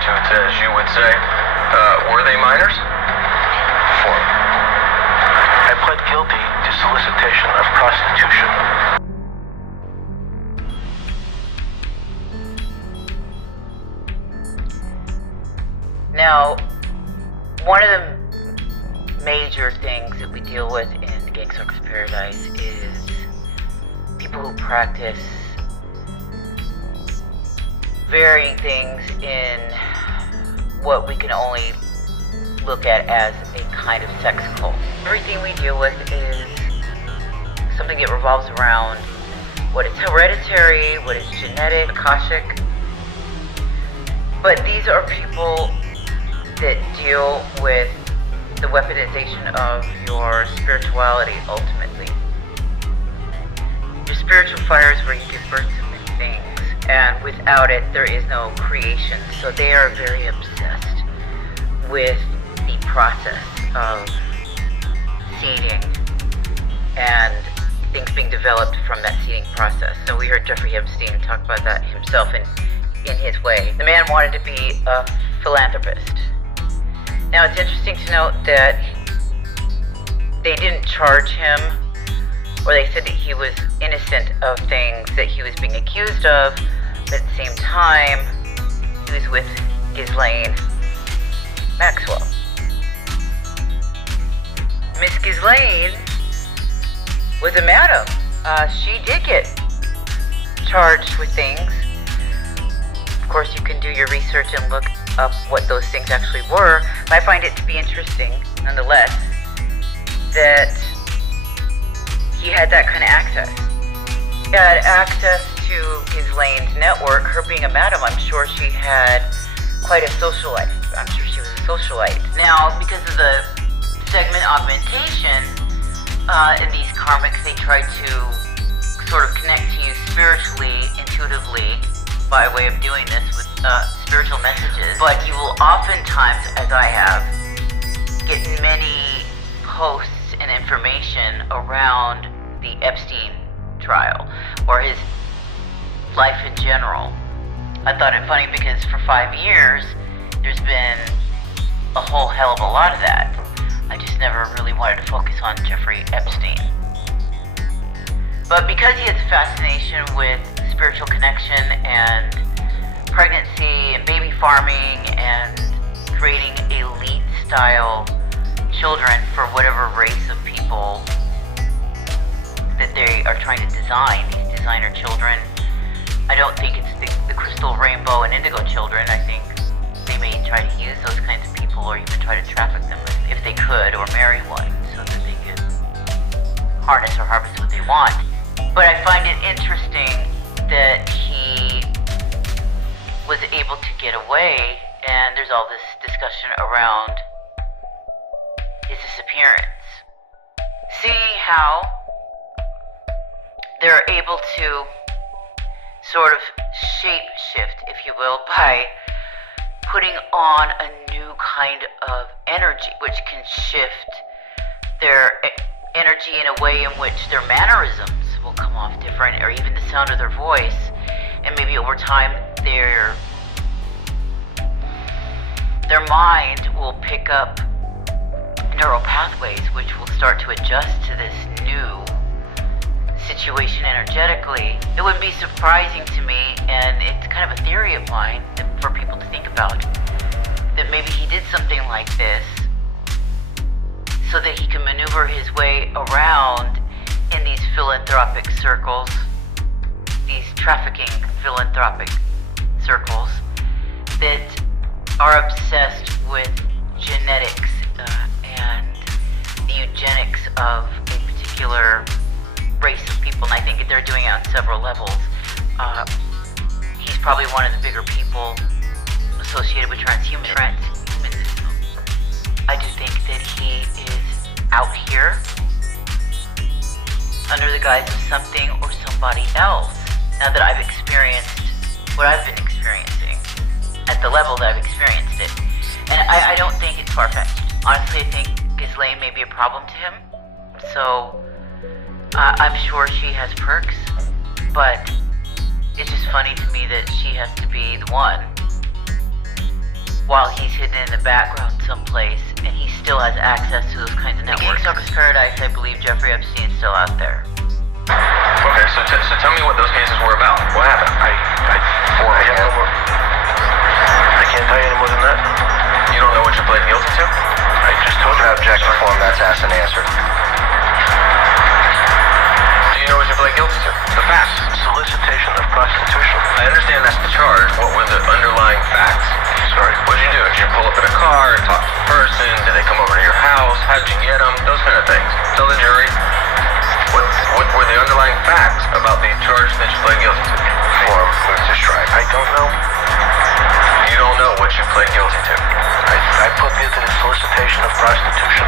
prostitutes, as you would say. Were they minors? 4. I pled guilty to solicitation of prostitution. Now, one of the major things that we deal with in Gangstalker's Paradise is people who practice varying things in what we can only look at as a kind of sex cult. Everything we deal with is something that revolves around what is hereditary, what is genetic, akashic. But these are people that deal with the weaponization of your spirituality ultimately. Your spiritual fire is where you give birth to many things, and without it there is no creation. So they are very obsessed with the process of seeding and things being developed from that seeding process. So we heard Jeffrey Epstein talk about that himself in his way. The man wanted to be a philanthropist. Now it's interesting to note that they didn't charge him, or they said that he was innocent of things that he was being accused of, but at the same time, he was with Ghislaine Maxwell. Miss Ghislaine was a madam. She did get charged with things. Of course, you can do your research and look up what those things actually were. But I find it to be interesting, nonetheless, that he had that kind of access. He had access to Ghislaine's network. Her being a madam, I'm sure she had quite a social life. I'm sure she was a socialite. Now, because of the segment augmentation, in these karmics, they try to sort of connect to you spiritually, intuitively, by way of doing this with spiritual messages. But you will oftentimes, as I have, get many posts and information around the Epstein trial or his life in general. I thought it funny because for 5 years there's been a whole hell of a lot of that. I just never really wanted to focus on Jeffrey Epstein. But because he has a fascination with spiritual connection and pregnancy and baby farming and creating elite style children for whatever race of people that they are trying to design, these designer children, I don't think it's the crystal rainbow and indigo children. I think they may try to use those kinds of people or even try to traffic them if they could, or marry one so that they could harness or harvest what they want. But I find it interesting that he was able to get away, and there's all this discussion around his disappearance. Seeing how they're able to sort of shape shift, if you will, by putting on a new kind of energy, which can shift their energy in a way in which their mannerisms will come off different, or even the sound of their voice, and maybe over time their mind will pick up neural pathways which will start to adjust to this new situation energetically. It wouldn't be surprising to me, and it's kind of a theory of mine for people to think about, that maybe he did something like this so that he can maneuver his way around in these philanthropic circles, these trafficking philanthropic circles that are obsessed with genetics and the eugenics of a particular race of people, and I think they're doing it on several levels. He's probably one of the bigger people associated with transhumanism. I do think that he is out here under the guise of something or somebody else. Now that I've experienced what I've been experiencing at the level that I've experienced it, and I don't think it's far-fetched. Honestly, I think Ghislaine may be a problem to him, so I'm sure she has perks, but it's just funny to me that she has to be the one while he's hidden in the background someplace, and he still has access to those kinds of networks. In Gangstalker's Paradise, I believe Jeffrey Epstein is still out there. Okay, so tell me what those cases were about. What happened? I have no more. I can't tell you any more than that. You don't know what you pled guilty to? I just told you. Object to form, that's asked and answered. Do you know what you pled guilty to? The facts. Solicitation of prostitution. I understand that's the charge. What were the underlying facts? Sorry. What'd you do? Did you pull up in a car and talk to the person? Did they come over to your house? How'd you get them? Those kind of things. Tell the jury. What were the underlying facts about the charge that you pled guilty to? Form with the stripe. I don't know. You don't know what you pled guilty to. I pled guilty to solicitation of prostitution.